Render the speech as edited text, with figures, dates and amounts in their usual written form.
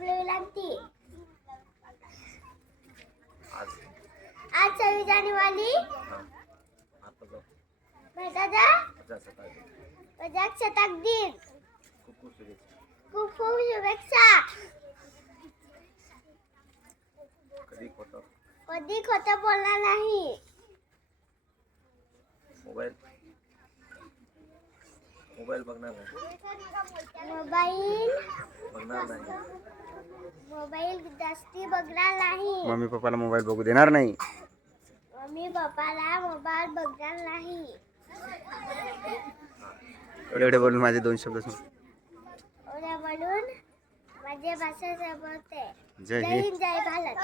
विनंती. आज आज 26 जानेवारी आता बघ भारताचा प्रजासत्ताक दिन. प्रजासत्ताक दिन. खूप खूप शुभेच्छा. खूप खूप शुभेच्छा. कधी खोटं बोलणार नाही. मोबाईल बघणार नाही. मोबाईल जास्ती बघणार नाही. मम्मी पप्पाला मोबाईल बघू देणार नाही. मम्मी पप्पाला मोबाईल बघणार नाही. एवढे बोलून माझे 2 शब्द सांग. एवढे बोलून माझे भाषा संपवते. जय जय हिंद. हिंद, जय भारत.